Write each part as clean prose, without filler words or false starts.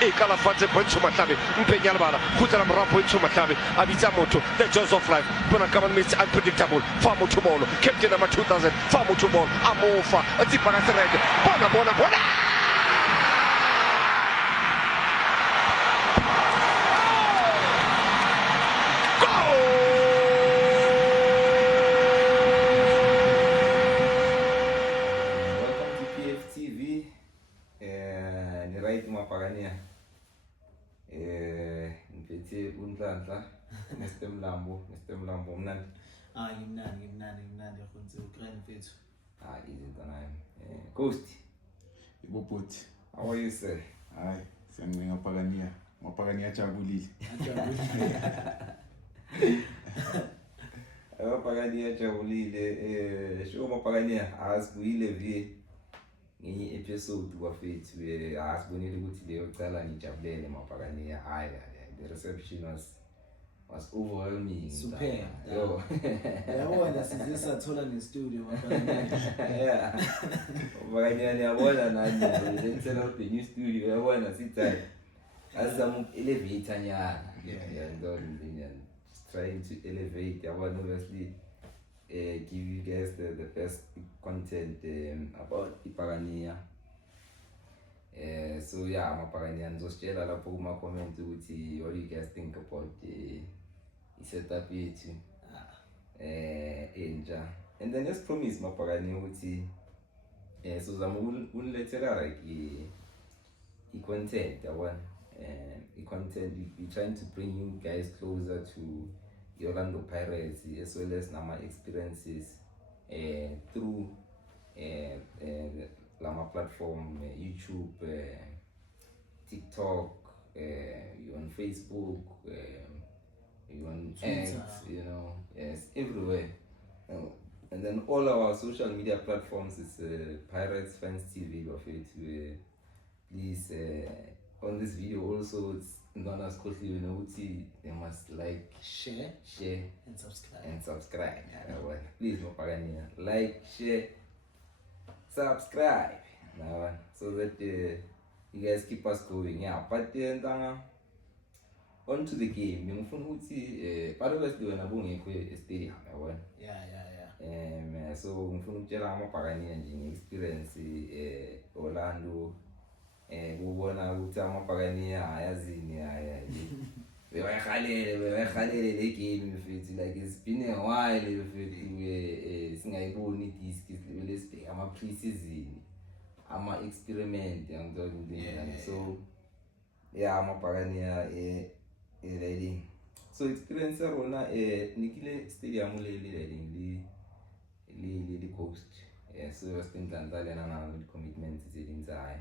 e ka la fatse Pontsho Mahlabe mpenya lebala khutla mra Pontsho Mahlabe a bitsa motho the jaws of life bona ka Mr unpredictable fa motho bolo captain number 2000 fa motho bolo a mofa a tsipa ka sereke bona Unhlanhla Mr Mlambo mnandi ngimnandi yakhonze ukrani mfethu izinto nayo Ghost iboboti how are you sir hayi siyancenga mapakania jabulile Mapakania jabulile sho Mapakania asibuyile vie ngenye episode kwafethu asibonile ukuthi leyo cala ngijabulele Mapakania hayi the reception was overwhelming. Super. Yo. Yabona size sathola ne studio yeah. Mapakania yabona nani then set up a new studio yabona sithi azama elevate nyana. Yeah, just trying to elevate yabona obviously give you guys the best content about Mapakania. So yeah, Mapakania ngizositshela lapho kuma comments ukuthi what do you guys think about setup yethu enja and then let's promise Mapakania ukuthi sizama ukulethela like content yabona content we trying to bring you guys closer to Orlando Pirates as well as nama experiences through Lama platform, YouTube, TikTok, you on Facebook, you on X, you know, yes, everywhere. And then all our social media platforms is Pirates Fans TV. Please, on this video also, it's not as costly, you know, they must like, share, and subscribe. Yeah. Please, Mapakania, like, share, subscribe now, so that you guys keep us going. Yeah, but on to the game. Ngifuna ukuthi Pirates wena bungekho stadium yabona. Yeah. So ngifuna ukutshela Mapakania nje nge-experience Orlando kubona ukuthi Mapakania ayazini bebayikhalele le game mfethu like it's been a while mfethu singayiboni disc lesibheka ama pre-season ama experiment yangizona so yeah Mapakania lady so experience rona nikile stadium le coast so wasintandale na commitment zilinzayo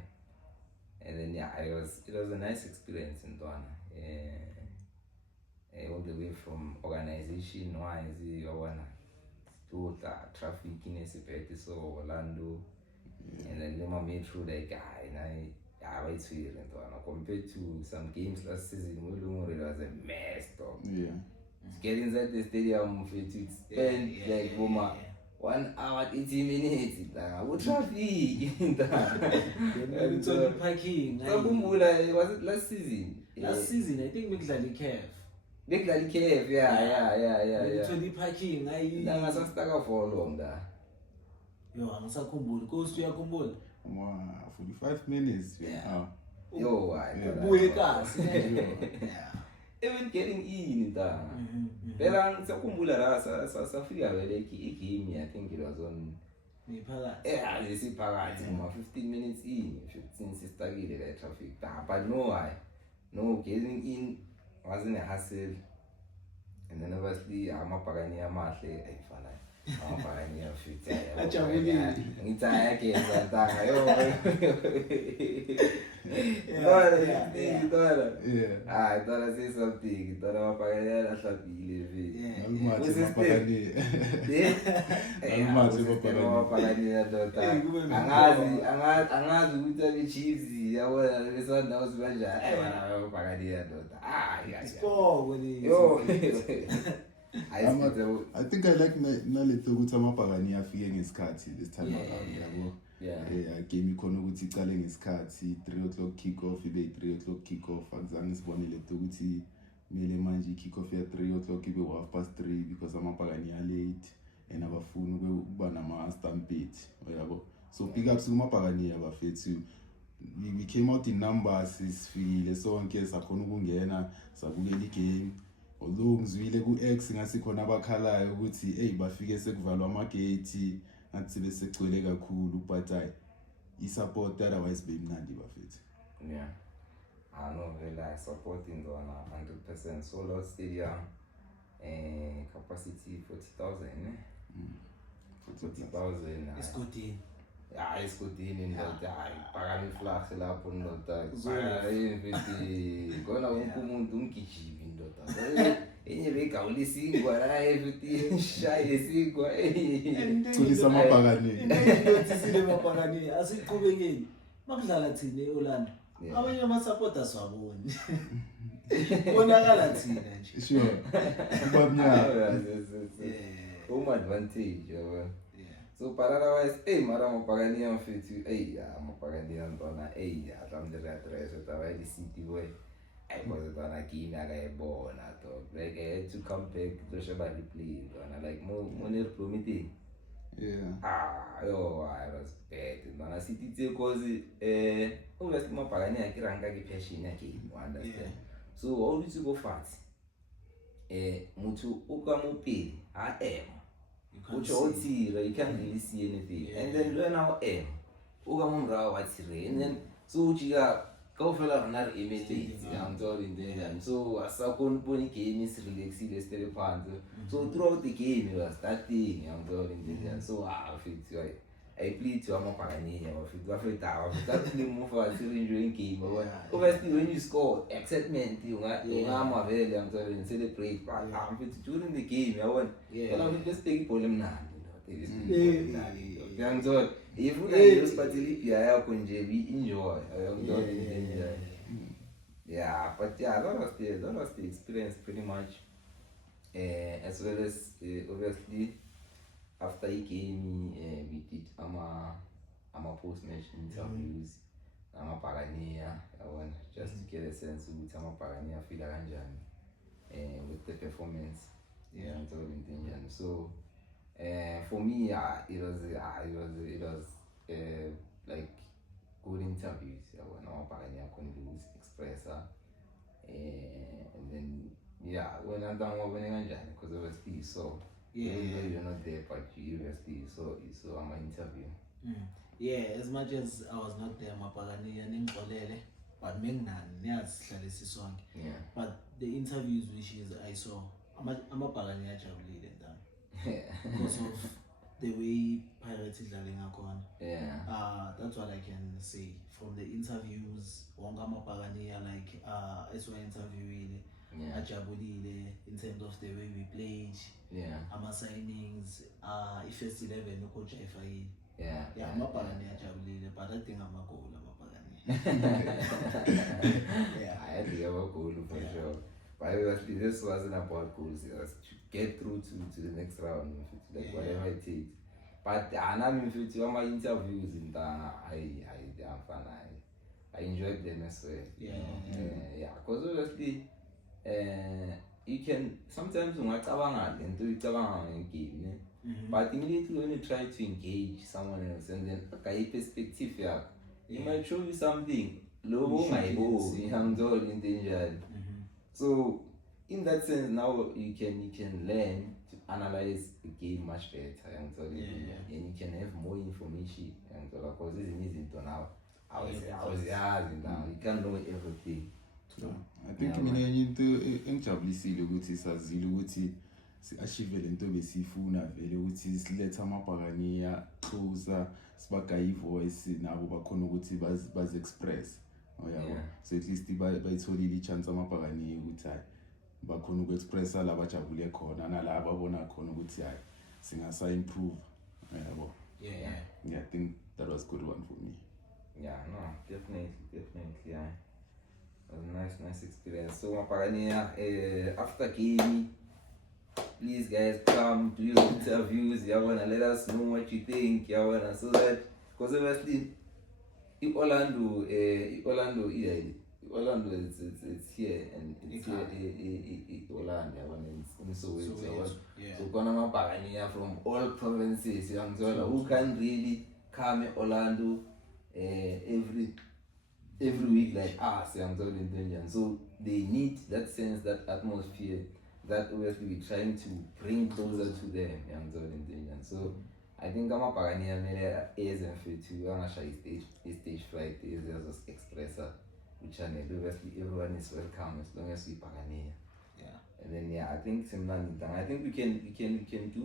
and then yeah it was a nice experience in Ntwana all the way from organization wise yabona to the traffic in Esipete so Orlando and then Lima Metro like it's here in Ntwana compared to some games last season it was a mess though. Yeah. To get inside the stadium to spend like 1 hour 80 minutes what traffic so parking was it last season I think bekudlala Bekudlala iCAF yeah. Uthola parking ngasastaka for long da. Yo angisakhumbuli Coast uyakhumbula 45 minutes yo I buye kasi yeah even getting in da. Phela ngisakhumbula la safika vele igame I think it was on Niphakathi lesiphakathi 15 minutes in since istakile la traffic da but no getting in wasn't a hassle and then obviously Mapakania amahle ayifana Mapakania futhi ajabulile ngithaya ke ngiyatanga yo I thought I say something Mapakania lahlabile Mapakania dota angazi ukuthi abe cheesy yabona besanda usibanjani Mapakania dota yo I think I like nalethwa ukuthi Mapakania afike ngesikhathi this time around yabo game ikhona ukuthi icale ngesikhathi 3 o'clock kick off ibe 3 o'clock kick off akuzange sibone letho ukuthi mele manje kick off ya 3 o'clock ibe 3:30 because amapakani ya late and abafuni ukuba nama stampede uyabo so big ups kumapakani abafethu we came out in numbers sifikile sonke sakhona ukungena sabukela igame although ngizwile ku-X ngasi khona abakhalayo ukuthi hey bafike sekuvalwa amagate ngathi besegcwele kakhulu but i-support otherwise bemnandi bafethu. I know I supporting the 100%. Sold out stadium capacity 40,000 40,000 It's good in. It's good in the Pagani flash lapho ndoda futhi kona wonke umuntu ungijima ndoda enye bekawuli singwa la futhi shaye singwa Culisa amapakani Sile amapakani asiqhubekeni makudlala thina eOrlando abanye ama-supporters waboni bonakala thina nje sure kubamnyama advantage so otherwise mara amapakani amfethu amapakani antona ahambe address utawayeli city way because utana kimi akayibona to like I had to come back to sheba replay utana like more promising I was bad ndana city tse cause obviously amapakani akiranga ke passion yake you understand so all this go fast muthu ukamupili ucho otira you can't really see anything and then learn how ukamumra wathire and then so uchika kawufela runner imitate I'm telling them so asakon boni game is relaxing stay phansi so throughout the game you are starting I'm telling them so I feel I played to amapakani that move for enjoying game obviously when you score excitement ungama vele I'm telling celebrate but during the game I want just take ball mnandi ngiyangizwa if you spatilipia yakho nje we enjoy but that was the experience pretty much as well as obviously after the game we did ama post-match interviews amapakania just to get a sense ukuthi amapakania feel kanjani with the performance so for me it was like good interviews amapakania couldn't express and then when I'm done kanjani because obviously so you're not there, but you saw my interview. As much as I was not there, mapakani yaningixolele, but menginani niyasihlale sisonke. But the interviews which I saw, amapakani ajabulile ndani. Because of the way Pirates idlale ngakhona. That's what I can say from the interviews. Wonke amapakani like as we interviewing. Ajabulile in terms of the way we played, ama signings, first 11 coach ayifakile. Amapakani ajabulile but I think amagoli amapakani. I had to have a goal for sure. But obviously this wasn't about goals. It was to get through to the next round, like whatever it takes. But I'm in my interviews in I enjoyed them as well. Because obviously you can sometimes ungacabanga lento uyicabanga ngegame but immediately when you try to engage someone else and then akayi perspective yakho it might show you something lo ungayiboni ngiyangizona into enjalo so in that sense now you can learn to analyze the game much better and you can have more information and because ezinye izinto now I was now you can't know everything. I think mina enye into engijabulisile ukuthi sazile ukuthi si-achieve lento besifuna vele ukuthi silethe amapakani closer sibagaye ivoice nabo bakhona ukuthi bazi express so at least bayitholile ichance amapakani ukuthi hayi bakhona uku-expressa la bajabule khona nala babona khona ukuthi hayi singasa improve yabo. I think that was a good one for me. Definitely it was a nice experience. So mapakani after game, please guys come do your interviews. You wanna let us know what you think. You wanna so that because obviously Orlando it's here and it's here Orlando in Soweto. So kona mabhakaniya from all provinces who can really come in Orlando every week like us, so they need that sense, that atmosphere that obviously we're trying to bring closer to them. So I think amabhakaniya mele eze mfethu angashaya stage fright as expressa which obviously everyone is welcome as long as we bhakaniya. And then I think I think we can do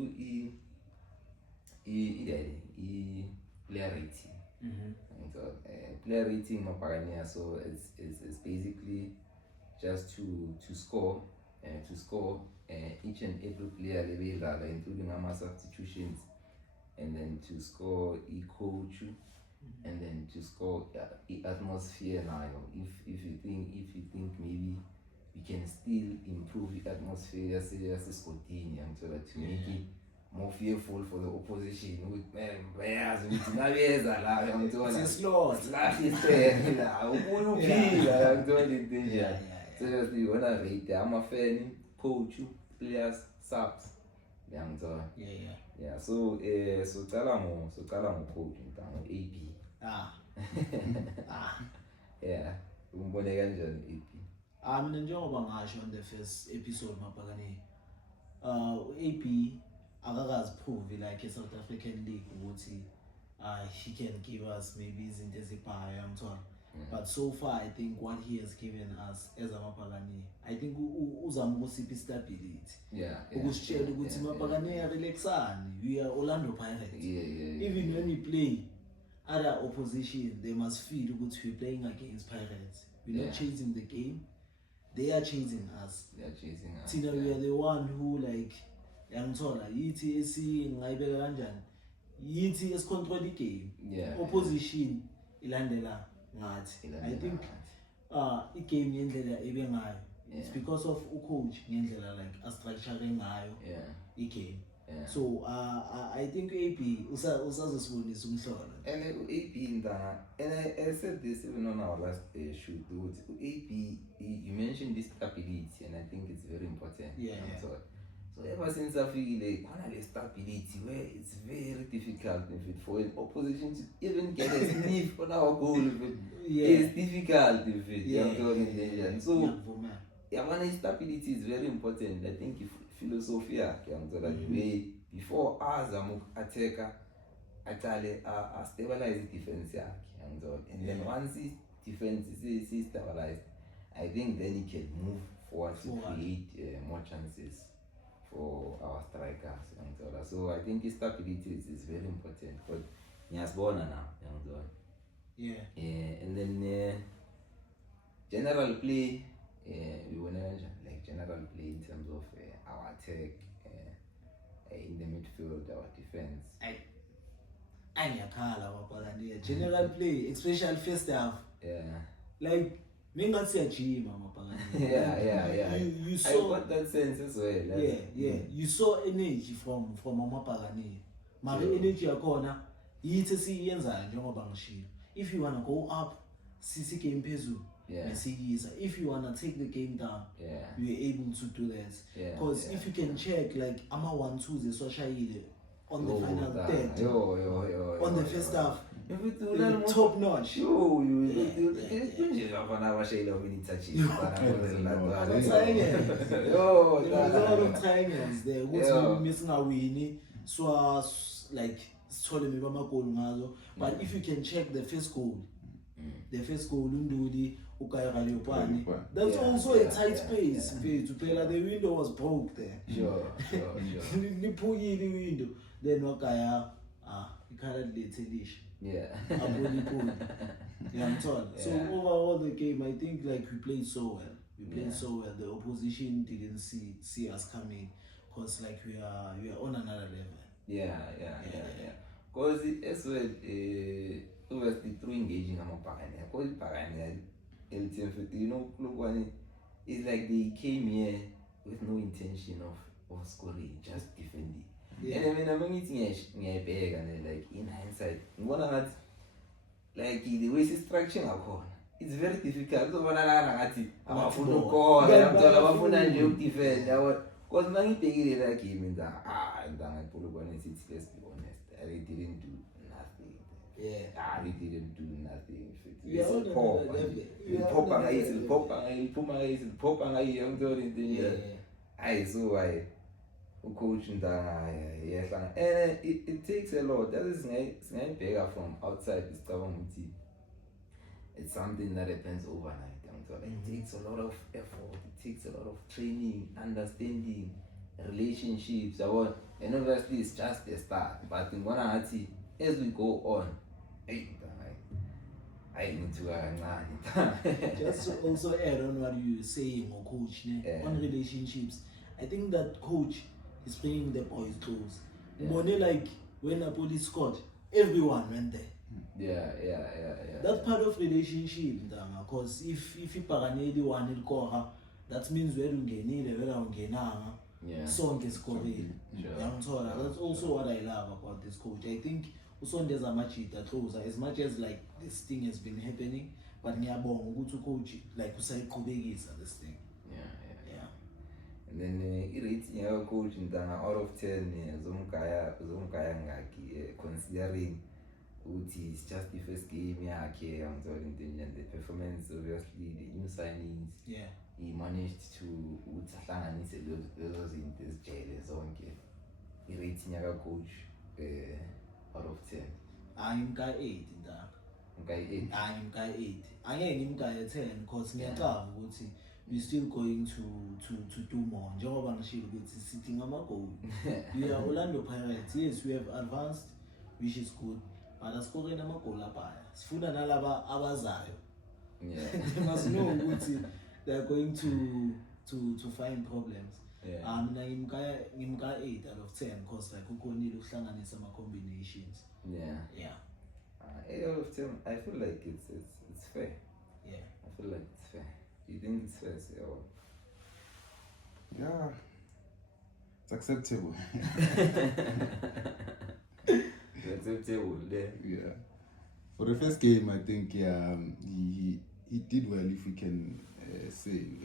player rating. So player rating mabhakaniya, so it's basically just to score each and every player lebedlala, including ama substitutions, and then to score coach, and then to score atmosphere now. If you think maybe we can still improve the atmosphere as to make it more fearful for the opposition. With seriously, you wanna rate I'm a fan, coach, players, subs. Yeah. So tell them coach AP. Yeah. Umboneka kanjani AP? Mina njengoba ngasho on the first episode mabhakani, AP akakazi prove like a South African league ukuthi he can give us maybe izinto ezibhayo ngithola. But so far I think what he has given us as amabhakani, I think uzama ukusipha stability. Ukusitshela ukuthi mabhakani relaxani, we are Orlando Pirates. Even when we play other opposition, they must feel ukuthi we're playing against Pirates. We're not chasing the game, they are chasing us. Tina, we are the one who like yangithola yithi esingayibeka kanjani, yithi esicontrol the game. Opposition ilandela ngathi. I think igame ngendlela ebe ngayo, it's because of coach ngendlela like a structure ngayo igame. So I think AP usazosibonisa umhlolo. And AP and I said this even on our last shoot, AP, you mentioned this stability, and I think it's very important. So ever since I feel like quite stability where it's very difficult for an opposition to even get a sniff on our goal. It's difficult So stability is very important. I think philosophy way before Azamuk attacker stabilize the defense and then once his defense is stabilized, I think then he can move forward to create more chances for our strikers. So I think stability is very important. But Nyasbona now, and then general play, we want to mention like general play in terms of our attack, in the midfield, our defense. General play, especially first half. Like Minga gym, you saw I got that sense as well. You saw energy from Amapagani. Mari energy yakona yithi siyenza njengoba ngishilo. If you wanna go up, sisi game phezulu. If you wanna take the game down, you're able to do that. Because if you can check like Ama 1-2 zeswashayile on the final third, on the first half. Top notch. There was a lot of triangles there. What's missing a winnie, so like but if you can check the first goal, Lundudi, Ukayali, that's also a tight space. To play like the window was broke there. Sure. You pull in the window, then Wakaya, you can't let it. So overall the game, I think like we played so well. The opposition didn't see us coming, cause like we are on another level. Cause as well, obviously through engaging Amapagani, cause Pagani, it's like they came here with no intention of scoring, just defending. And I mean, I'm meeting like in hindsight, like the way structure ngakhona it's very difficult uzobona lana ngathi abafuna Abafuna ukukora yamthola abafuna abafuna. nje ukudefend yabo because mangibhekile la game ngangayipolokwane sithi let's be honest they didn't do nothing they didn't do nothing popa ngayi yamthola into hayi so why coach Ndanga yehla and it takes a lot that is singayibheka from outside isicabanga ukuthi it's something that happens overnight. It takes a lot of effort, it takes a lot of training, understanding, relationships. And obviously it's just the start. But in one as we go on, I need to Just to also add on what you're saying, or coach, on relationships, I think that coach is bringing the boys close. More like when Napoli scored, everyone went there. That part of relationship, because if you paganeli one il koha, that means we don't get neither we don't get now. Song is scoring. That's also what I love about this coach. I think also there's a match that closer as much as like this thing has been happening, but ngiyabonga ukuthi coach like usayiqhubekisa this thing. And then rating your coach Ndanga out of 10 zomgaya ngaki considering it's just the first game yakhe and the performance obviously the new signings he managed to uhlanganise lezo zinto ezijele zonke irating yaka coach out of 10 Ngimka 8 Ndanga. Ngimka 8 Angeke ngimka 10 because ngiyacava ukuthi we still going to do more njengoba ngishilo ukuthi sidinga ama goal. We are Orlando Pirates. Yes, we have advanced, which is good. But ascoring ama goal lapha. Sifuna nalaba abazayo. They must know ukuthi they are going to find problems. Mina ngimka 8 out of 10 because like ukhonile ukuhlanganisa ama combinations. 8 out of 10 I feel like it's fair. I feel like it's fair. Do you think it's fair? Yeah, it's acceptable. Acceptable there. Yeah. For the first game, I think he did well, if we can say.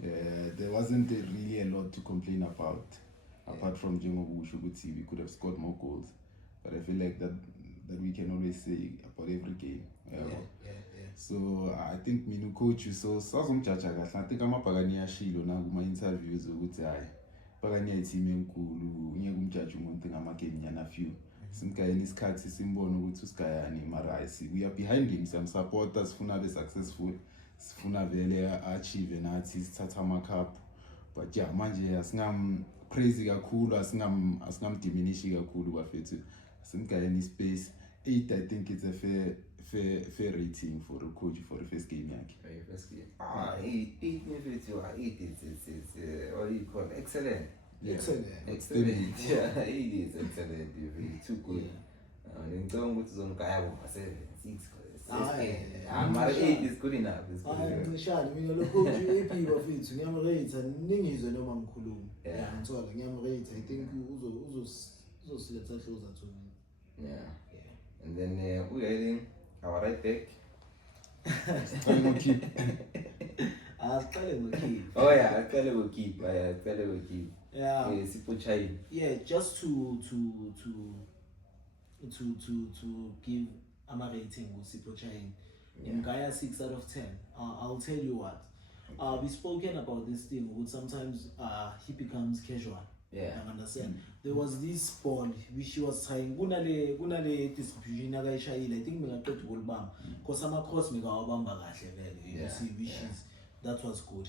There wasn't really a lot to complain about, apart from Jengobu Shuguti. We could have scored more goals, but I feel like that we can always say about every game. So I think Minu coach so sazomchacha kahle. I think amapagani ashilo na kuma interviews ukuthi hayi pagani iteam enkulu ngeke umjudge umuntu ngamagame yana few. Simkayeni isikhathi simbona ukuthi usigayani mara we are behind him, some supporters sifuna be successful, sifuna vele achieve nathi sithatha ama cup, but yeah manje asingam crazy kakhulu, asingam diminish kakhulu bafethu. Simkayeni space 8. I think it's a fair rating for a coach for the first game yakhe. First game. 8 it's what do you call it? Excellent. Excellent. Yeah, 8 is excellent. It's too good. Ngicabanga ukuthi zomgaya bo 7, 6. Mara 8 is good enough. It's good enough. Ngishani mina lo coach EP bafethu ngiyamrate ningizwe noma ngikhuluma. Ngithola ngiyamrate. I think uzosiletha closer to me. And then we're heading our right back. Trying to keep. Asiqale ngokeep. Asiqale ngokeep. Sipochayi. Just to give a rating with Sipochayi. Ngaya 6 out of 10. I'll tell you what. We've spoken about this thing, but sometimes he becomes casual. I understand. There was this ball which he was trying. Kunale distribution akayishayile. I think ngaqeda ukubamba. Because ama cross ngawabamba kahle vele. You see which is that was good.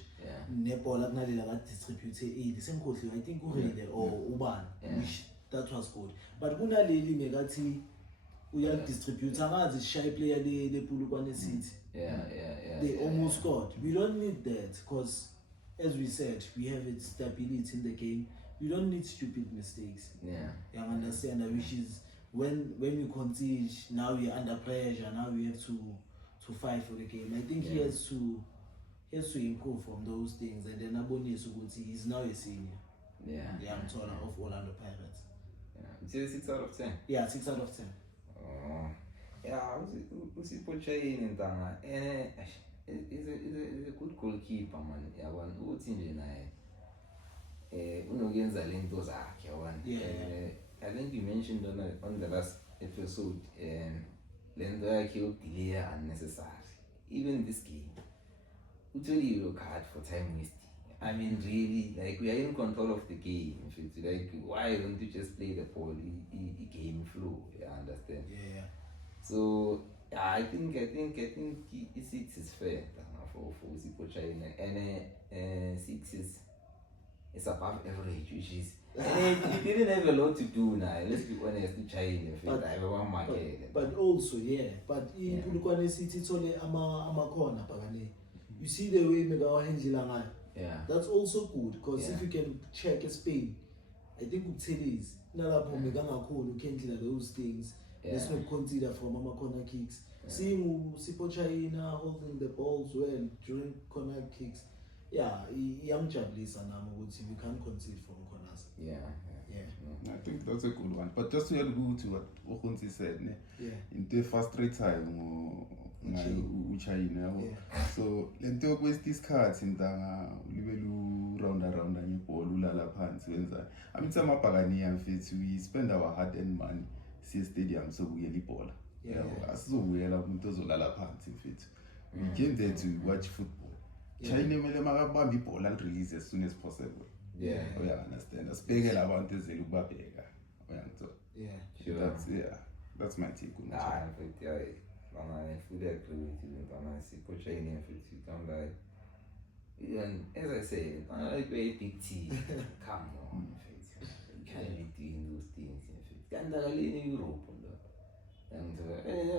Neball akunalela ba distribute 8. Semkhohliwe I think uRede or ubani which that was good. But kunaleli mekathi uya distribute angazi shy player le Polokwane City. They almost scored. We don't need that because as we said, we have its stability in the game. You don't need stupid mistakes. You understand that, which is when you concede, now we're under pressure, now we have to fight for the game. I think he has to improve from those things, and then Aboni Suguti is now a senior. I'm talking of Orlando Pirates. 6 out of 10. 6 out of 10. yeah, uSipho Chayini ntanga is a good goalkeeper man yabona uthi nje naye unokuyenza lento zakhe yabona I think you mentioned on the last episode lento yakhe yokudelay unnecessary even this game utholiwe lo card for time wasting. I mean really like we are in control of the game if it's like why don't you just play the ball game flow, you understand? Yeah. So I think six is fair for Sipho Chayini and 6 is above average, which is he didn't have a lot to do now. Let's be honest, Chayini. But also but in Polokwane City it's only ama corner pakane. You see the way Mega handle ngayo. Yeah. That's also good because if you can check Spain, I think Utselis nalapho Mega ngakhona ukhandle those things. Let's not consider from Mama corner kicks. Seeing Sipho Chayini holding the balls well during corner kicks. Yeah, iyamjabulisa nami ukuthi we can't concede from corners. Yeah. I think that's a good one. But just to add to what Okhunsi said, in the frustrate time Uchayini. So lento yokwesta isikhathi ntanga libelu round ngebhola ulala phansi wenza. I mean samabhakaniya mfethu we spend our hard earned money siye stadium sobukela ibhola. Asizobuyela umuntu ozolala phansi mfethu. We came there to watch football. Chayini mele makabamba ibhola release as soon as possible. Yeah. Understand. Asibheke labantu ezele ukubabheka. Uyangithola. Sure. That's my take on that. In fact, I fully agree with you. Sipho Chayini, in fact, you come like, even as I say, I'm like a big team. Come on, in fact, you can't be doing those things. In fact, can't in Europe. And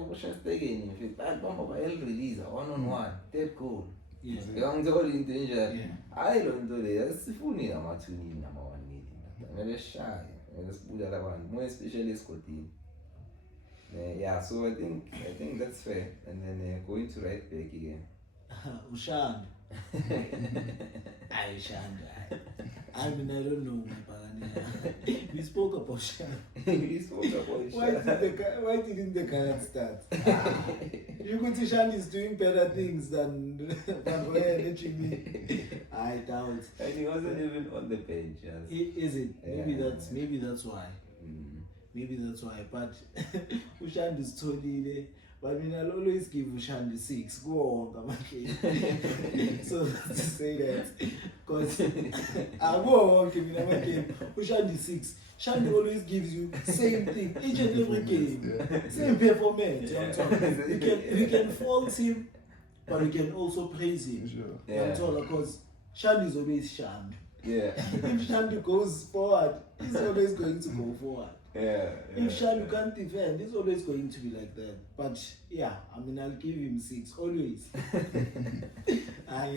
what's just again? In fact, that bomb of El release, 1-on-1, third goal. Young all in danger. I don't do this. Sifuni ama 2 number 1 meeting. I'm very shy. Let's put that one. More especially Scotty. So I think that's fair. And then going to right back again. Ushan. Ushan. I mean, I don't know, we spoke about Shan. Why didn't the guy start? You could see Shan is doing better things than where literally. I doubt. And he wasn't even on the bench. Is it? Maybe that's why. Maybe that's why. But Ushan is totally. But I mean, I'll always give Ushan 6. Go on, so to say that, because I go on giving him a game. Ushan 6. Shandy always gives you same thing each and every game, same performance. We can fault him, but we can also praise him. Sure. Because Shandy is always Shandy. If Shandy goes forward, he's always going to go forward. If Shandy can't defend, he's always going to be like that. But I mean, I'll give him 6 always. But I'm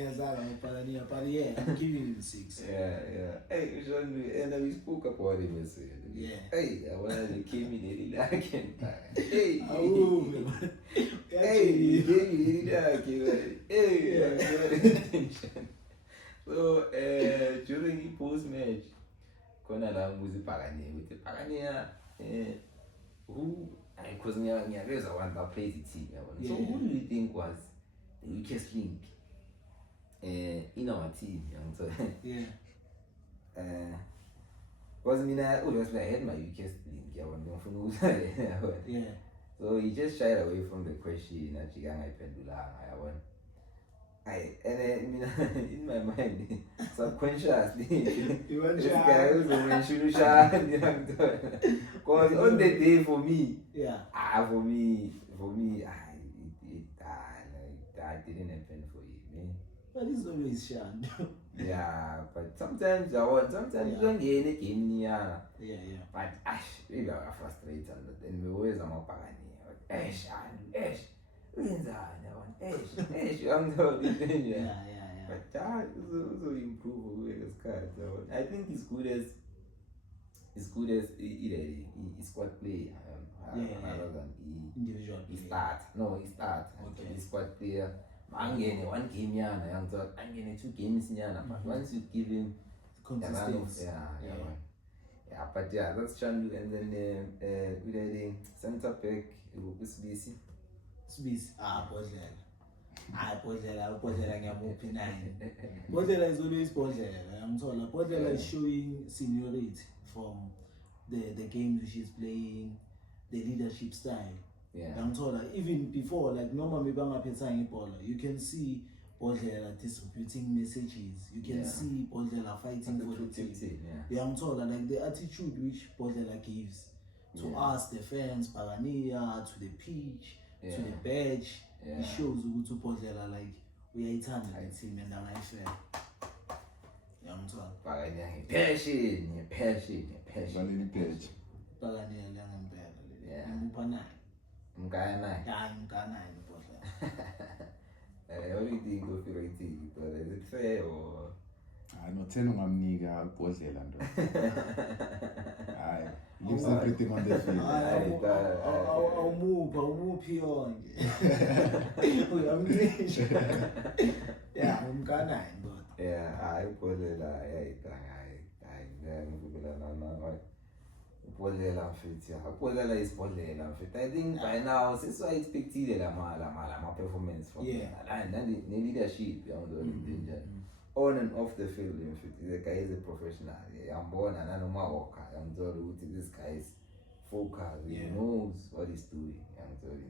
giving him 6. Hey, Shandy, and we spoke about him yesterday. Hey, I want to give me the like him. Hey, So during the post match, Kona la mbuzi Pagania with the Pagania who because there's one that plays the team. So who do you think was the weakest link in our team? Was obviously I had my weakest link. So he just shied away from the question. In my mind, subconsciously, this guy was a mention because on the day for me, that didn't happen for you, But it's always Shan. But sometimes you don't get any game. But maybe I was frustrated and we always am up Ash. But that also improve with cards. I think it's good as he squad play rather than individual. He start. No, he start. Okay. He squad player. I'm getting 1 game I'm getting 2 games but once you give him consistency. Yeah, but yeah, that's Chandu, and then with the center back, Usbisi. Sibisi, Bodlela ngiyamuphi nine. Bodlela is always Bodlela. I'm told Bodlela is showing seniority from the games which he's playing, the leadership style. Yeah. I'm told even before, like normally you can see Bodlela distributing messages. You can see Bodlela fighting for the team. Yeah, I'm told like the attitude which Bodlela gives to us, the fans, Pagania, to the pitch, to the badge. It shows to Bodlela like we are eternal the team and I'm fair. Yeah, I'm told. Pagania, passion. Valeni page. Pagania, Langambella. Yeah. Mupana. Mkana. Yeah, Mukana in Bodlela. What do you think of your rating? Is it fair or? No, 10 ungamnika Bodlela ndo. Hayi, leaves everything on the field. Awumuphi yonke. Uyamnisha. Yeah, umkana ndo. Yeah, I Bodlela, Bodlela fit, yeah. Bodlela is Bodlela fit. I think by now, since I expected my performance from and then the leadership, on and off the field, the guy is a professional. I'm born and I know my work. I'm told this guy is focused. He knows what he's doing. I'm told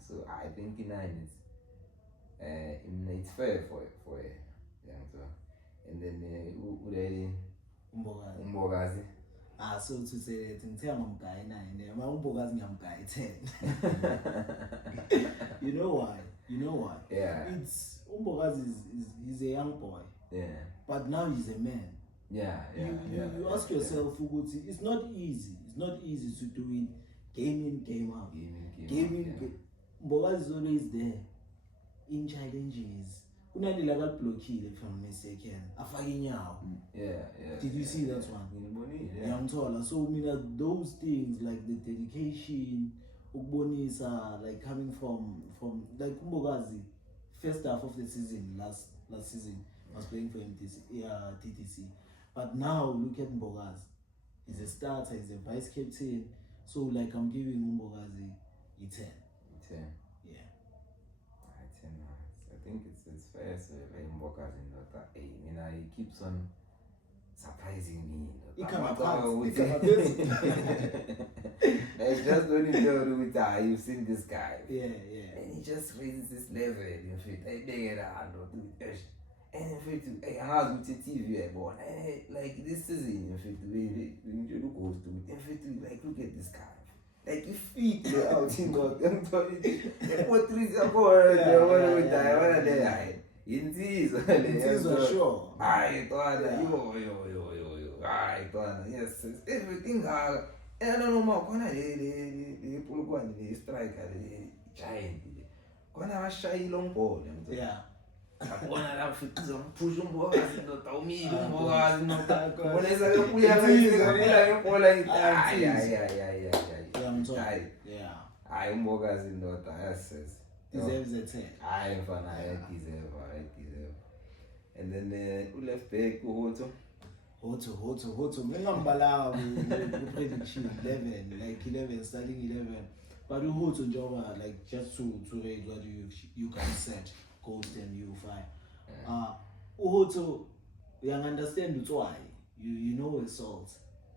so I think it's fair for and then Umbogazi. So to say that I'm guy 9, my Umbogazi I'm guy 10. You know why? Yeah. It's Umbogazi is a young boy. Yeah. But now he's a man. Yeah. You ask yourself, Fuguti, it's not easy. It's not easy to do it game in, game out. Umbogazi is always there in challenges. Unani level blockade if I'm mistaken. Yeah. Did you see that one? Yeah. So those things like the dedication, Ubonisa, like coming from like Umbogazi, first half of the season, last season, was playing for TTC. But now look at Umbogazi. He's a starter, he's a vice captain. So like I'm giving Umbogazi a 10. Yeah. I think it's fair to play Umbogazi he keeps on surprising me. He just don't know with you've seen this guy. Yeah. And he just raises this level. In fact, I beg it out. And in fact, I have with the TV born. Like this season, in fact, we look close to it. In fact, like look at this guy. Like you feet out in I'm telling you. The potteries are going there. Insizwa sure. I thought yo. I thought yes, everything and I don't know more the Pulguan, the striker, the giant. Gonna have shy long ball. Yeah. I want to have some push on board and not tell me when is a yeah. I'm Bogas in the says. Deserves a 10. I deserve. And then left back Hoto. Mengambala prediction 11, like 11, starting 11. But you Hoto Jova, like just to rate what you can set, Coast and U5. Hoto, you understand why. You know the salt.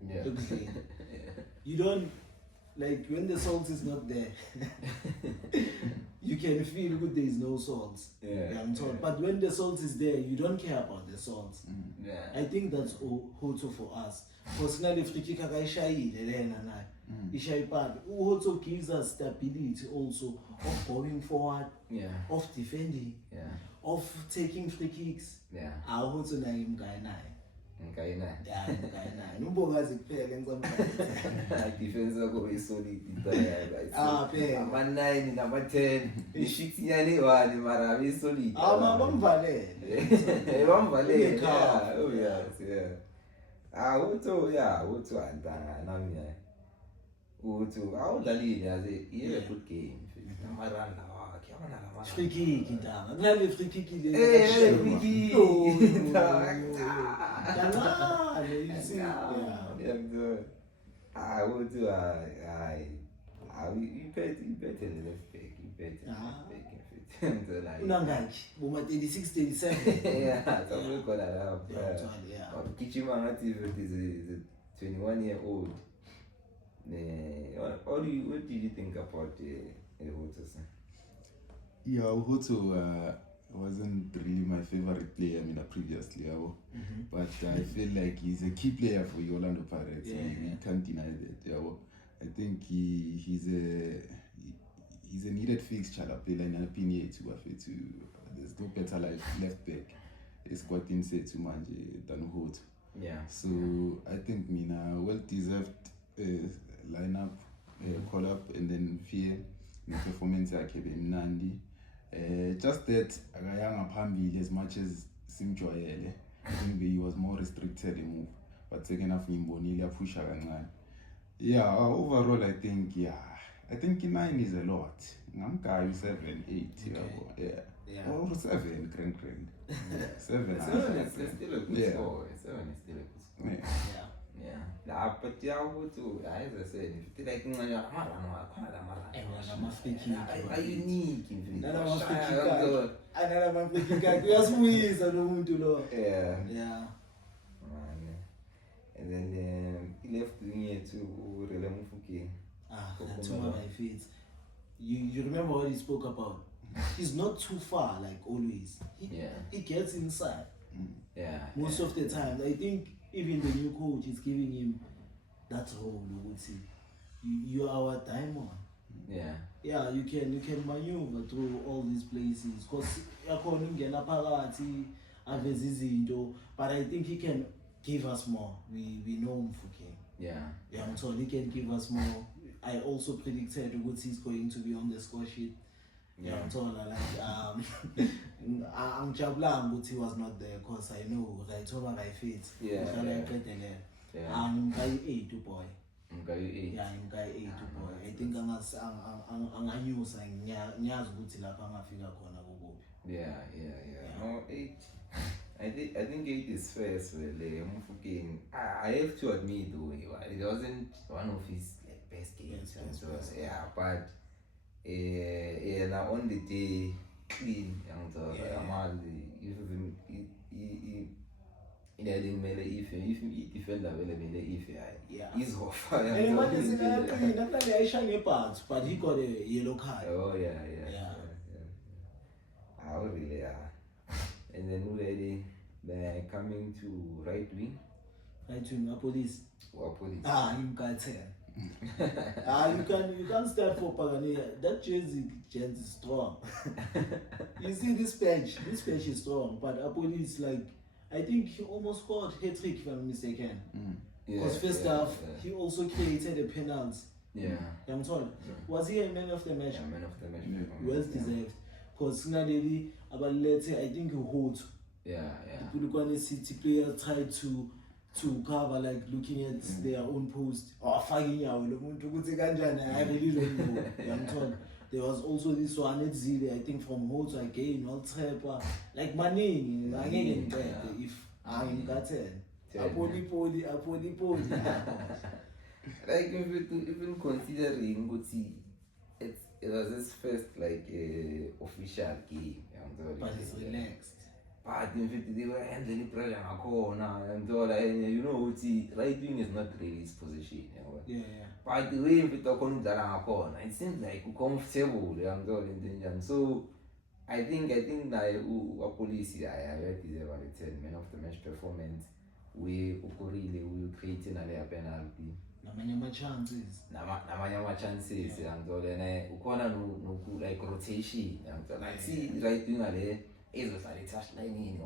Yeah. You don't like when the salt is not there. You can feel good there is no salt. I'm told. But when the salt is there, you don't care about the salt. I think that's Hoto for us. Personally, Frikika Hoto gives us stability also of going forward, of defending, of taking free kicks. Hoto na guy 9. Okay, yeah, Umbogazi kuphela ngicabanga. Defense yakho isolid guys. Ama 9 nama 10. Ishikinyane wali mara isolid. Bamvalele. Bamvalele. Oh yes. Uto andanga nami. Uto awudlalile yaze iye good game. Amarana wakhe abana lama. Free kick intanga. Kunale free kick le. Free kick. You see, yeah. would do you bet the left back. You bet the left back. So like, Unangaki, boma 36, 37. yeah, somebody call that up. Yeah. Kichimanga TV is a 21-year-old. What did you think about the Hotos? Yeah, Uhoto wasn't really my favorite player previously, but I feel like he's a key player for the Orlando Pirates. We can't deny that. I think he's a needed fixture. In opinion, there's no better left back. It's quite insane to manage than Hoto. Yeah. So I think Mina well deserved lineup, call up, and then fear the performance Nandi. Just that Agayanga Pambi, as much as Simjoyele, I think he was more restricted in move. But second half Nimbonilia push again. Yeah, overall I think 9 is a lot. I'm guy 7, 8, yeah. Or 7, grand. 7. 7 is still a good score. 7 is still a good score. Yeah. But yeah, as I said, if you like, are unique. Yeah. And then he left here to Relamufuki. That's one of my favorites. You remember what he spoke about? He's not too far, like always. He gets inside. Most of the time. I think even the new coach is giving him that role. You are our diamond. Yeah, you can maneuver through all these places. Because but I think he can give us more. We know him for King. So he can give us more. I also predicted Woods is going to be on the score sheet. I'm Chablam, but he was not there because I know right over my feet. I'm guy 8 boy. I'm guy 8 boy. I think I'm news and Nyaz Butila Pamafika Kona go. No, 8. I think 8 is first. I have to admit though, it wasn't one of his best games. But now on the day clean if defender he's off fire. And what is but he got a yellow card. Really and then they're coming to right wing. Police. Police. You can't tell. You can't stand for Pagania. That jersey is strong. You see this bench is strong, but Apoli is like, I think he almost scored hat-trick if I'm mistaken. Because first half he also created a penalty. I'm told. Was he a man of the match? Man of the match. Well deserved. Because Sinadeli, about let's say I think he holds. The Pulukwane City players tried to cover, like looking at their own post. I really don't know. I'm told. There was also this one at Zile, I think from Hoto again, all Trepa. Like Manini, again, if I'm gotten. Apoli. Like even considering it was his first like official game. But it's relaxed. But in fact, they were handling pressure and you know, right wing is not really his position. But the way it seems like comfortable. So I think a police I deserve a return man of the match performance. We creating a penalty. Namanya chances. And like rotation. Like see right wing is a touchline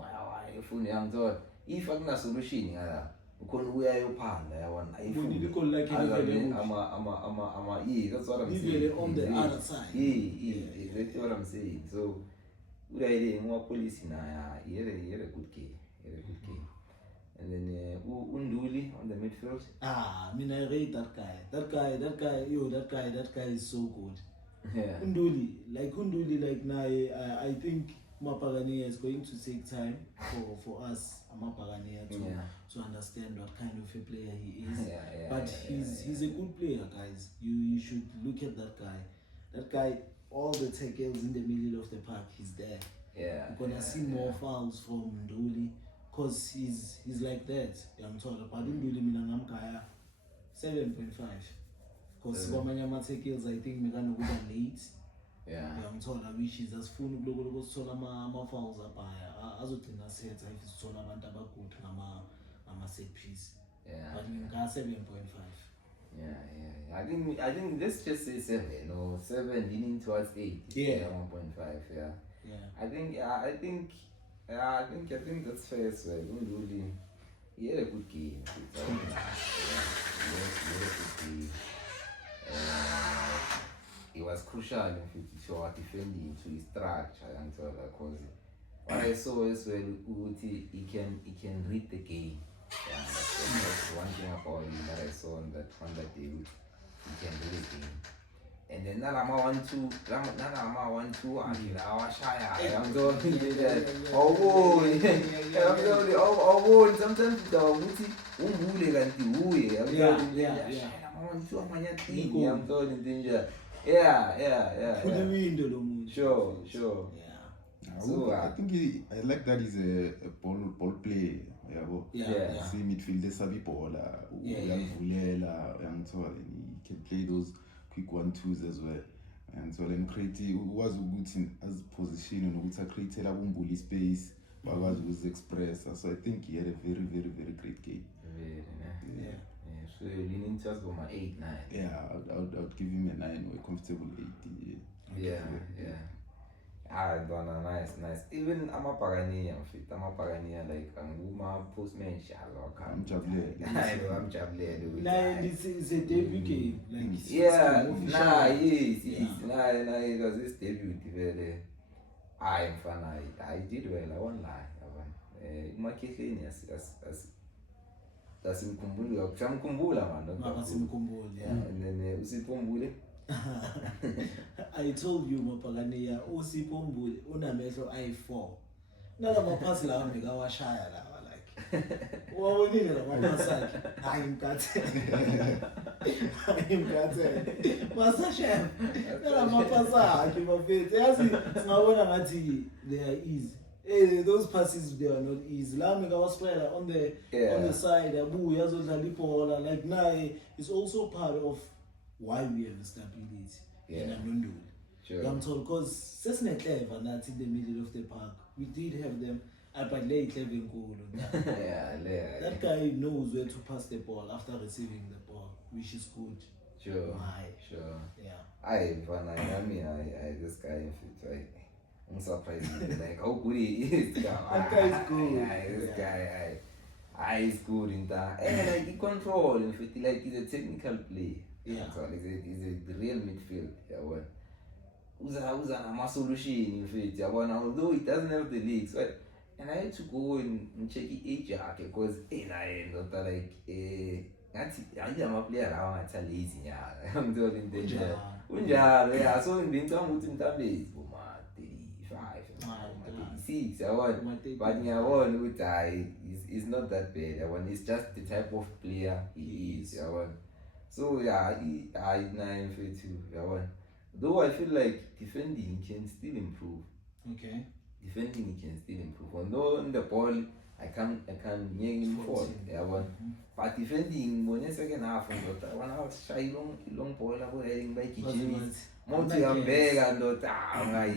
if I'm not solution, we are your partner. That's what I'm saying. On the other side. That's what I'm saying. So, we are more police in a good game. And then Unduli on the midfield. I rate that guy is so good. Unduli, like now, I think Mapagania is going to take time for us, Mapagania, to understand what kind of a player he is. But he's a good player, guys. You should look at that guy. That guy, all the tackles in the middle of the park, he's there. You're gonna see more fouls from Nduli, cause he's like that. I'm told. But Nduli Minangamkaya 7.5. Cause Wamanyama tackles, I think Megano would have late. I'm told which is as full of solar fouls up by Azotina said if it's solar bantabakut ama set piece. But in 7.5. I think let's just say 7 or 7 leaning towards 8. 1.5. I think that's fair as well. Really, he had a good game. He had a good game. It was crucial to our defending, to his structure and so because what I saw as well, he can read the game. That's one thing about him that I saw on that day. He can read the game. And then Nalama 1-2, and shy. I'm talking that. Oh, sometimes the I'm talking danger. Yeah. Put the window, Sure. So I think I like that he's a ball player. See midfielder sabi ball, Vulela, and so on. He can play those quick 1-2s as well. And so then create was good in as position and we created a bully space, but was express. So I think he had a very, very, very great game. So you're leaning towards my 8, 9. I would give him a 9 or a comfortable 8. Nice. Even Amapagania like Anguma postman Shallow. I'm Jable. It's a debut game. It was his debut. I am fan. I did well. I won't lie. My case as simkumbula kuchamkumbula man and then usipombule I told you Mapagania usipombule unamehlo i4 nala maphasi lawa ngikawashaya lawa like wawonile la maphasi akhe ayimkathe masasha nala maphasi akhe bafethu yazi singabona ngathi they are easy. Those passes they are not easy. Lamika was player on the side, Abu Yazodla Lipola, like now it's also part of why we have the stability in Anundu. I'm told because Cessna Clever and that's in the middle of the park. We did have them but late Clever goal. That guy knows where to pass the ball after receiving the ball, which is good. Sure. This guy I'm surprised like how good he is. That guy is good. This guy is good in that. And like he control in fact, like he's a technical play. So he's a real midfield. Uza solution in fact. Although he doesn't have the legs, right? And I had to go and check the age because I not like I'm player around at lazy. I'm doing danger. So in the time but is not that bad. It's just the type of player he is. So I 9 for 2. Though I feel like defending can still improve. Okay. Defending can still improve. Although on the ball I can near him fall. But defending when the second half when I was shy long ball about heading by kitchen. Monty I'm big and I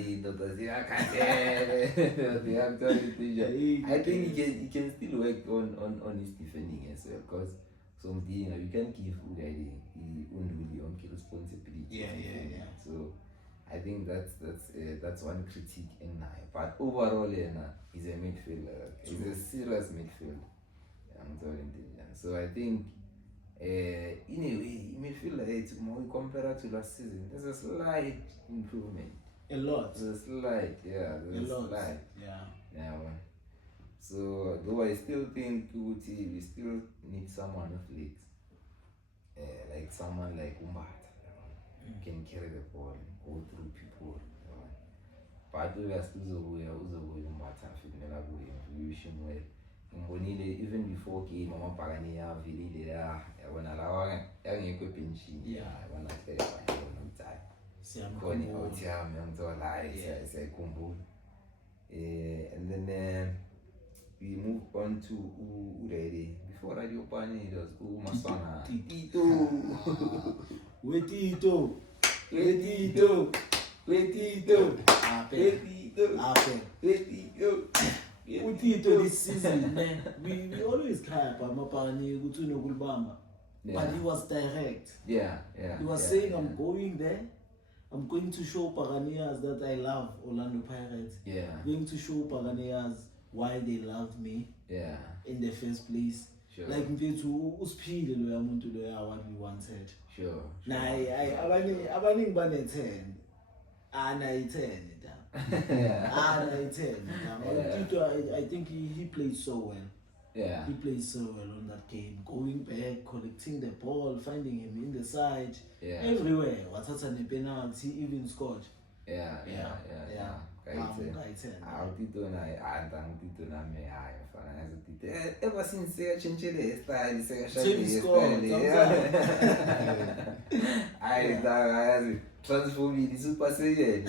think he can still work on his defending as well because something you can give on responsibility. So I think that's one critique in Nai. But overall he's a midfielder. He's a serious midfielder. So I think in a way, midfielder more compared to last season. There's a slight improvement. A lot. There's a slight, there's a slight. So though I still think we still need someone with legs. Like someone like Umbata can carry the ball and go through people. but uzobuya umatha mfimela kuye we wish him well. Ngibonile even before game amabhakani yavelile yabona lawa yangekho ebenchini yabona ke bayona khona out yami ngithola siyakhumbula. And then we move on to Urede. Before Radio Pani, it was Masana. Tito. Utito this season, man. We always cry about Mapani, Gutuno Gulbamba. But he was direct. Yeah. He was saying, I'm going there. I'm going to show Paganias that I love Orlando Pirates. Yeah. Going to show Paganias why they loved me. Yeah. In the first place. Sure. Like mfethu usiphile lo yamuntu lo ya what we wanted. Sure. Nayi abaningi banetheni. Anayitheni da. Anayitheni. I think he played so well. Yeah. He played so well on that game. Going back, collecting the ball, finding him in the side. Yeah. Everywhere. Wathatha ne penalty, he even scored. Yeah. Tito na me ever since they changed the style, I transform the Super Saiyan.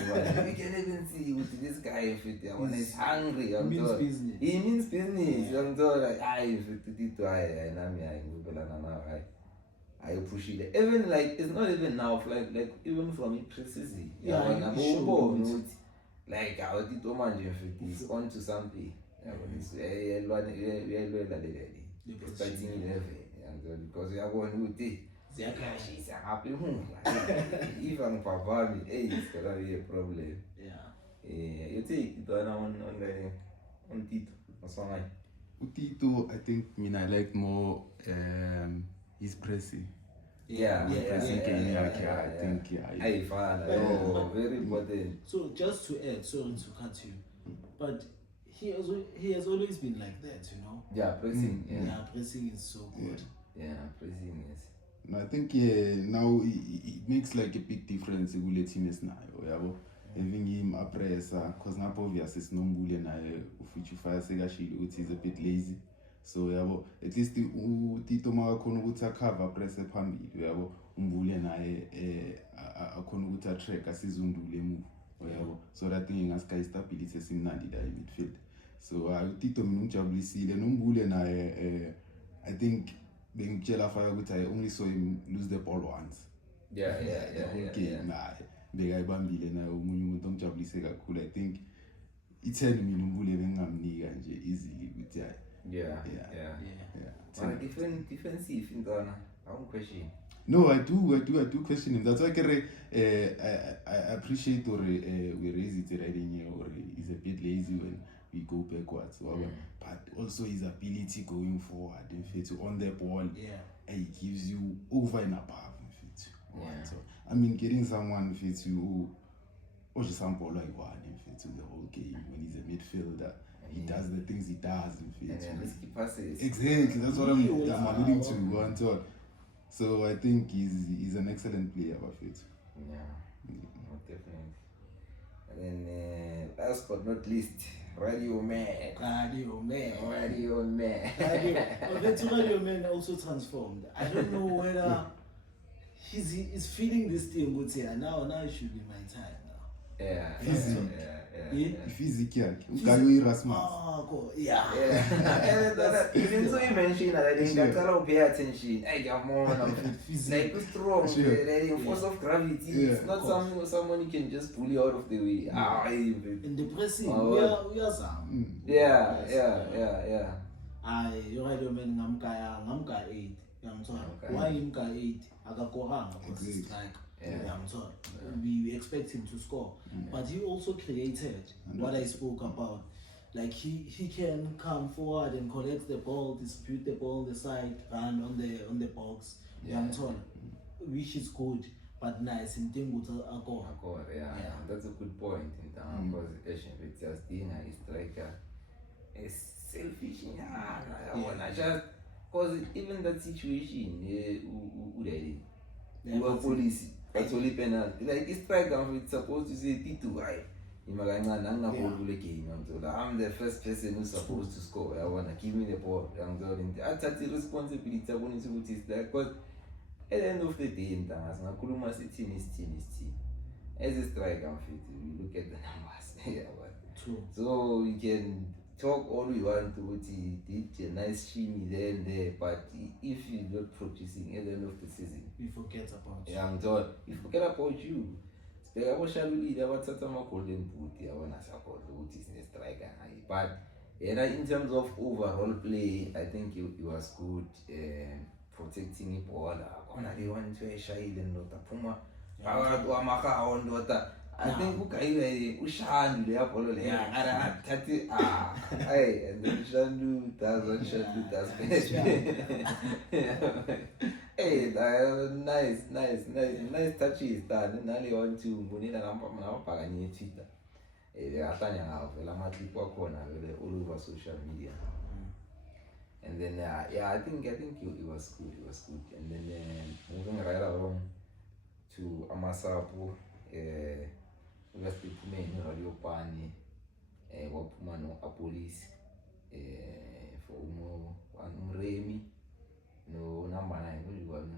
You can even see with this guy when he's hungry. He means business. He means business. I'm told like I Tito I push it. Even like it's not even now, like even from it precisely. Like our Tito manje is on to something. It's fighting 11 because we are going with it. She's a happy home. Even Papa, it's gonna be a problem. Yeah. You take it on Tito or something. Tito, I think I like more his pressing. Yeah. I think very important. So just to add, sorry to cut you, but he has always been like that, you know. Yeah, pressing. Yeah, pressing is so good. Yeah, pressing is. No, I think now it makes like a big difference with the team is now. Having him a presser, because now obviously it's no bully na ufichu fire segashili which is a bit lazy. So at least Tito makakhona ukuthi cover press phambili yabo umbule naye akhona ukuthi atrack asizundule move so that thing ngasika stability esimnandi la midfield. So Tito mina ungijabulisile nombule naye I think bengitshela fire ukuthi I only saw him lose the ball once. Yeah. Naye bekayibambile naye umunye umuntu ongijabulise kakhulu. I think itheni mina umbule bengamnika nje easily ukuthi Yeah. Defensive in Ghana. I don't question. No, I do question him. That's why I appreciate or we raise it right in here or he's a bit lazy when we go backwards. But also his ability going forward, in fact, on the ball, he gives you over and above. In fact, so I mean, getting someone fits you or just some ball like one in fact the whole game when he's a midfielder. He does the things he does in fact. Risky passes. Exactly, that's what I'm alluding to. One thought. So I think he's an excellent player, Buffett. Yeah, definitely. And then last but not least, Radio Man. Radio Man. Radio Man also transformed. I don't know whether he's feeling this thing good here. Now it should be my time now. Yeah. Physical. Erasmus. Yeah. Even so you mentioned that I think that I pay attention. I have more like strong, the force of gravity. It's not someone you can just pull you out of the way. In the pressing, we are some. Yeah. You're right, man. Ngamka 8. Why Ngamka 8? Agakoranga because it's like. We expect him to score, but he also created what I spoke about. Like he can come forward and collect the ball, distribute the ball on the side, run on the box, which is good. But nice in thing with a goal. That's a good point in terms of position. It's just Dina is striker. It's selfish. Just because even that situation, policy. Actually penalty. Like this striker it's supposed to say Tito, I'm the first person who's supposed to score. I wanna give me the ball. I take the responsibility. I want to do this. Because at the end of the day, as a striker, you look at the numbers. True. So you can talk all you want to did a nice shimmy there and there, but if you're not producing at the end of the season, We forget about you. yeah, I'm told you forget about you. Speka Shaluli, they were Tatama golden boot, I want to support the striker. But in terms of overall play, I think he was good protecting the ball. They want to shy and not a Puma. I think Ukaile Ushan, the Apollo, and then Shandu does hey, nice touches that Nali on to Munina Nampa Pagani Twitter. They are turning out Velamati Corner all over social media. And then, I think it was good. And then moving right along to Amasapu, Westpumeni, Radio Pani, Wapumano, a police, for Remy, no number 9,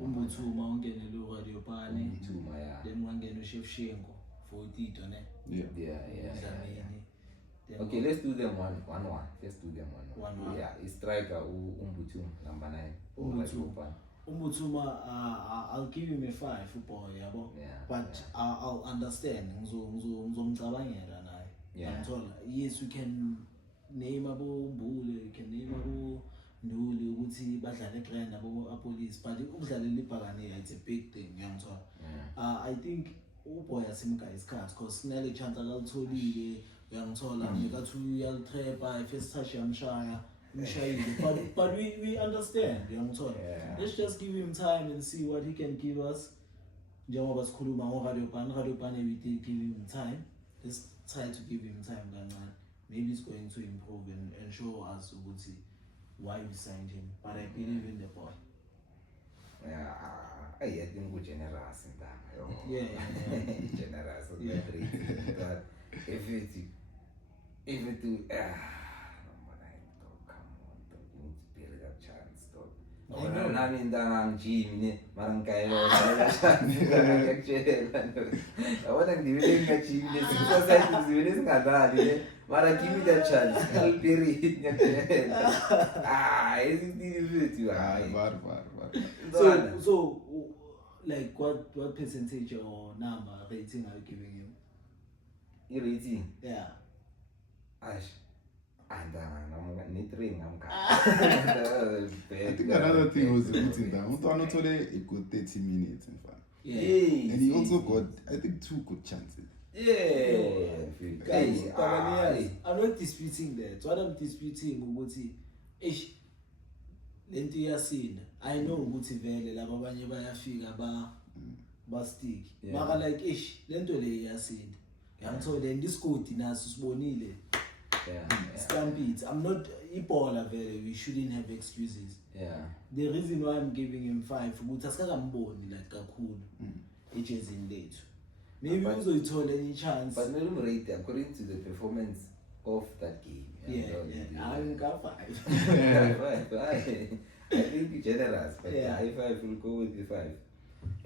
Umbutuma ungene lo Radio Pani. Umbutuma, yeah. Then wangene Shevchenko for Tito, ne? Yeah. Then Okay, let's do them one. Let's do them one. 1-1. Yeah, it's striker Umbutum, number 9. Umbutuma. Umbutuma, I'll give him a 5 football, yeah, but I'll understand. Yes, we can name abo Mbule, we can name abo Nduli, ukuthi badlale grand abo police, but ukudlala iPhakani, it's a big thing, I think uboy asimka isikhathi because sinale chance akalitholile uyangithola nekathi uyalitrapper first touch yamshaya umshayile but we understand uyangithola. Let's just give him time and see what he can give us. Njengoba sikhuluma ngoRadio Pane we did give him time. Let's try to give him time kancane. Maybe it's going to improve and show us ukuthi why we signed him, but I believe in the boy. I think we're generous in that. Yeah. Generous. But if it I mean, I'm Jimmy, Marankailo, I want to give you a Jimmy. This is Mara, give me that chance. I'll bury it. Isn't it? So, like, what percentage or number rating are you giving him? You rating? Yeah. Ash. And I'm ring. I think another thing was putting down. Not only a good 30 minutes, in fact. Yeah. And he also got, I think, 2 good chances. Yeah. Guys, I'm not disputing that. What I'm disputing ukuthi lento iyasina. I know ukuthi vele laba abanye bayafika ba stick. Maka like lento le iyasina. Ngiyangithola and this code naso sibonile. Stamp it. I'm not ibola vele. We shouldn't have excuses. Yeah. The reason why I'm giving him 5 ukuthi asikakamboni like kakhulu. Ejezini lethu. Maybe uzoyithola any chance. But no rate according to the performance of that game. I'm got 5. I think you're generous, but high 5 will go with the 5.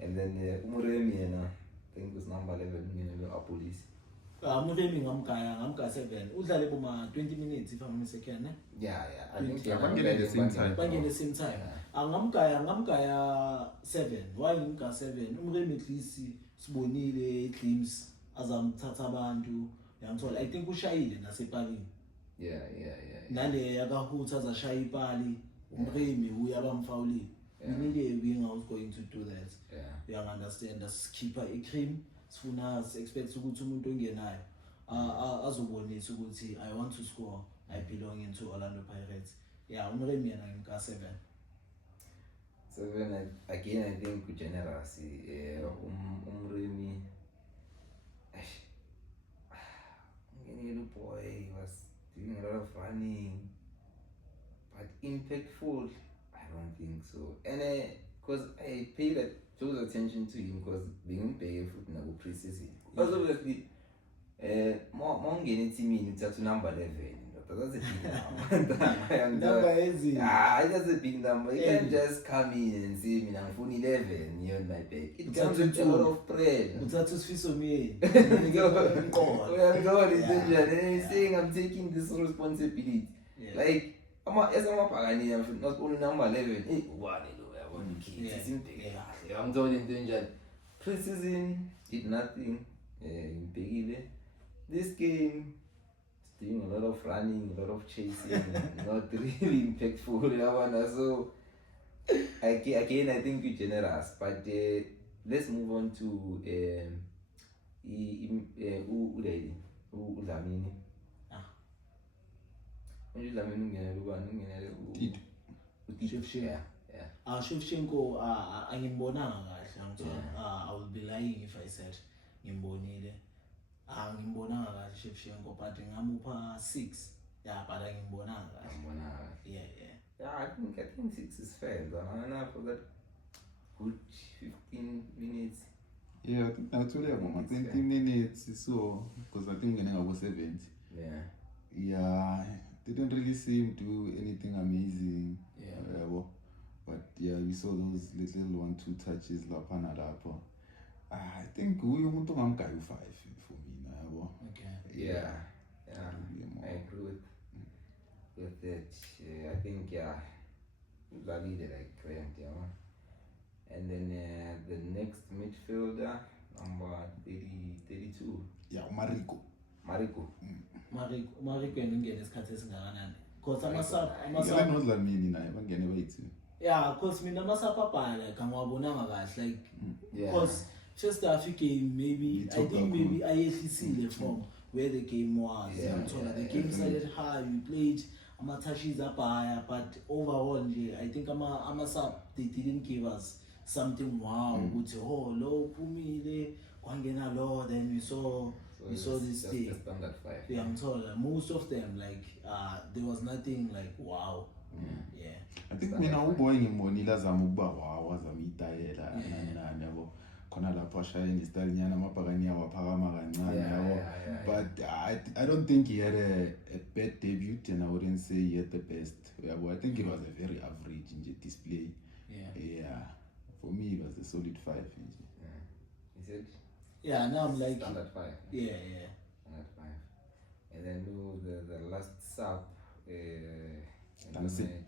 And then Umuremi, I think was number 11, police. Umuremi ngamka 7. Udlale boma 20 minutes if I'm mistaken. Yeah. I think they're at the same time. At the same time. Ngamka 7. Why ngamka 7? Umuremi at least sibonile teams azamthatha abantu yangithola. I think ushayile nasepalini. Yeah. Nale yakahutha azashaya ipali umremi uyabamfawulile. We need a winger who's going to do that. You understand? As keeper cream sifuna expect ukuthi umuntu ongenayo azobonisa ukuthi I want to score. I belong into Orlando Pirates. Umremi yena ngimka 7. 7 again. I think generous. Umremi. Little boy, he was doing a lot of running, but impactful, I don't think so. And because I paid close attention to him because being barefoot in a pre-season. Because obviously, Mongene etimini uthatha number 11. That's a big number. Number easy. That's a big number. You can't just come in and see me. I'm phone 11. You're on my bed. It comes with a lot of pressure. Uthatha usifiso mini. He's saying I'm taking this responsibility. Like, as I'm not only number 11. Hey, one, I want the kids. It's in big. I'm told him doing Preseason did nothing. This game. Doing a lot of running, a lot of chasing, not really impactful. So again, I think you're generous. But let's move on to Dlamini. Shevchenko, angimbonanga kahle. I would be lying if I said ngimbonile. Ngimbonanga kahle Shevchenko, but ngamupha 6. Yeah, but angimbonanga kahle. Yeah. I think 6 is fair. Enough for that good 15 minutes. Yeah, I think actually about 20 minutes so because I think we're about 70. Yeah, didn't really see him do anything amazing. But yeah, we saw those little 1-2 touches lapha na lapha. I think we umuntu ngamgayi 5 for me now. Okay. Yeah. I agree with that. I think Lalide like Grant, and then the next midfielder, number 32. Yeah, Mariko. Mariko ngingene isikhathi esingakanani. Because Dlamini naye bangene bayithi. Yeah, because mina masapapa like angiwabonanga kahle like because first half game maybe I think maybe ayehlisile from where the game was. The game started high, we played touches abaya, but overall I think ama-sub they didn't give us something wow. Low Pumile, Kwangena low, then we saw this thing. Standard 5. Yeah, I'm told most of them like there was nothing like wow. Yeah. I think mina uboy ngimbonile azama ukuba wow, azama itayela nani yabo. Khona lapho ashayini style nyana amabhakani yawaphakama kancane yabo. But I don't think he had a bad debut and I wouldn't say he had the best. I think it was a very average in the display. Yeah. For me it was a solid 5. He said? Yeah, now I'm like standard 5. Yeah. Standard 5. And then the last sub Dancing.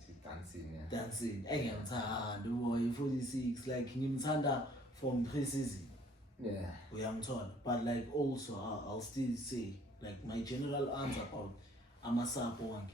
Engimthanda boy 46 like ngimthanda from preseason. Yeah. Uyamthola. But like also I'll still say like my general answer about ama-sub wonke.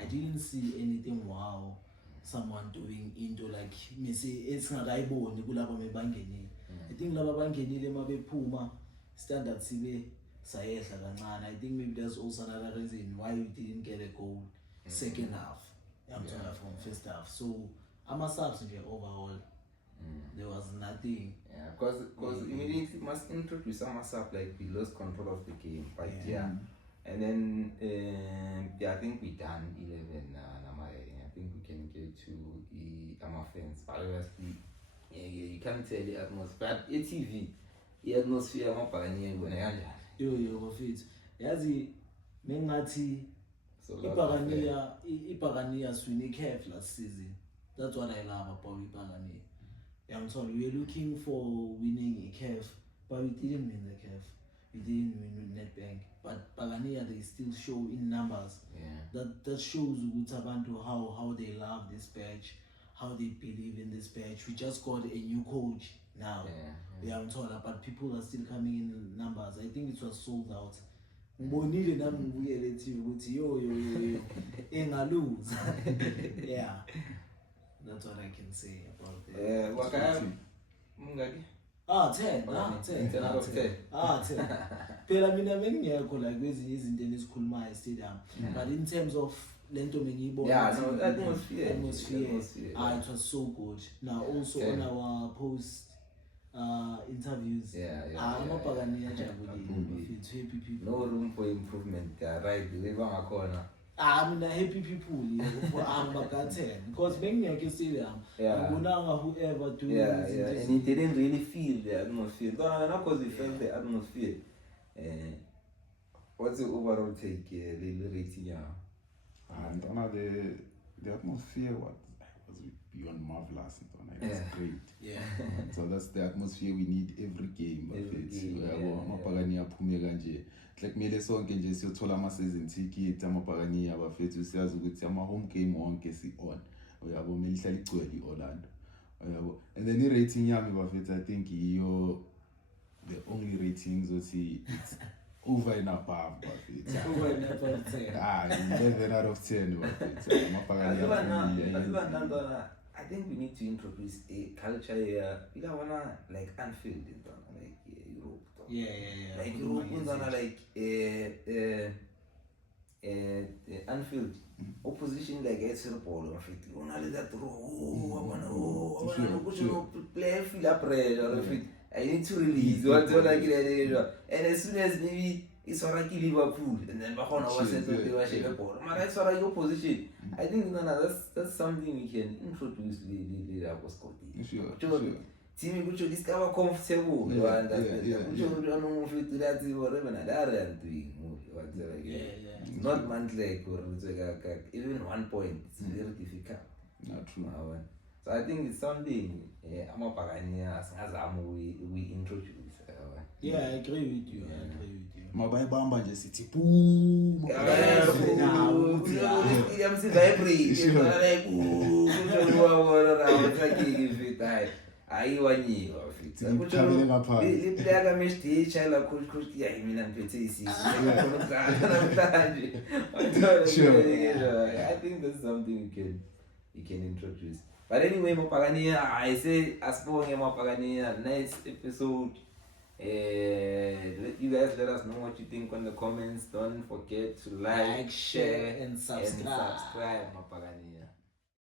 I didn't see anything wow. Someone doing into like me say esingakayiboni kulabo mebangenile. I think laba bangenile mabephuma standard sibe sayehla kancane. I think maybe there's also another reason why we didn't get a goal second half. I'm talking from first half. So ama-subs overall there was nothing. Yeah, because immediately must introduce ama-sub like we lost control of the game. But and then I think we done 11 I think we can get to our fans. But obviously you can't tell the atmosphere. But ATV the atmosphere amabhakani ngibona kanjani. Yo bafethu. Yazi mengathi Ipagania swing CAF last season. That's what I love about Ipagania. I'm sorry, we were looking for winning a CAF, but we didn't win the CAF. We didn't win with Nedbank. But Pagania they still show in numbers. That shows Utabantu how they love this patch, how they believe in this patch. We just got a new coach now. I'm told, but people are still coming in numbers. I think it was sold out. Mbonile nami ngibuyele ethi ukuthi yo engalose. Yeah. That's what I can say about it. Wakaya mungaki? 10. 10 out of 10. 10. Phela mina bengiyekho like kwezinye izinto enizikhulumayo stadium. But in terms of lento mengiyibona atmosphere. It was so good. Now also on our post interviews. Amabhakani ajabulile. Happy people. No room for improvement. Right, the way bangakhona. Mina happy people for Ambakaten because bengiyeke stadium. Ngibonanga whoever doing and he didn't really feel the atmosphere. Not because we felt the atmosphere. What's your overall take, the rating? Yeah. And the atmosphere was beyond marvelous. It was great. Yeah. So that's the atmosphere we need every game. Every game, Amapagani aphume kanje. Like mele sonke nje siyothola ama-season ticket amapagani abafethu siyazi ukuthi ama-home game wonke si-on. Uyabo mele ihlale igcwele i-Orlando. Uyabo. And then i-rating yami bafethu I think yiyo the only ratings othi it's over and above bafethu. Over and above 10. 11 out of 10 bafethu. Amapagani aphume. I think we need to introduce a culture here. We don't wanna like Anfield in like Europe. Yeah. Like Europe, like Anfield. Opposition like Super Bowl of it. You wanna let that play feel a pressure. I need to release what like and as soon as maybe it's already Liverpool and then Bahona was sent to the ball. That's already your position. I think that's something we can introduce the Sure. Team which discover comfortable. You understand? That's whatever that doing. Not monthly or even 1 point. It's very difficult. Not true. So I think it's something we introduce. Yeah, I agree with you. Mabayibamba nje sithi boom. Ayiwanyiwa futhi Ngikhabele ngaphansi. liplaka mesdicha la coach ya mina ngiphethe isizwe namhlanje. I think that's something you can introduce. But anyway, Mapagania, I say asibonge Mapagania, next episode. You guys let us know what you think on the comments. Don't forget to like, share, and subscribe. Mapagania.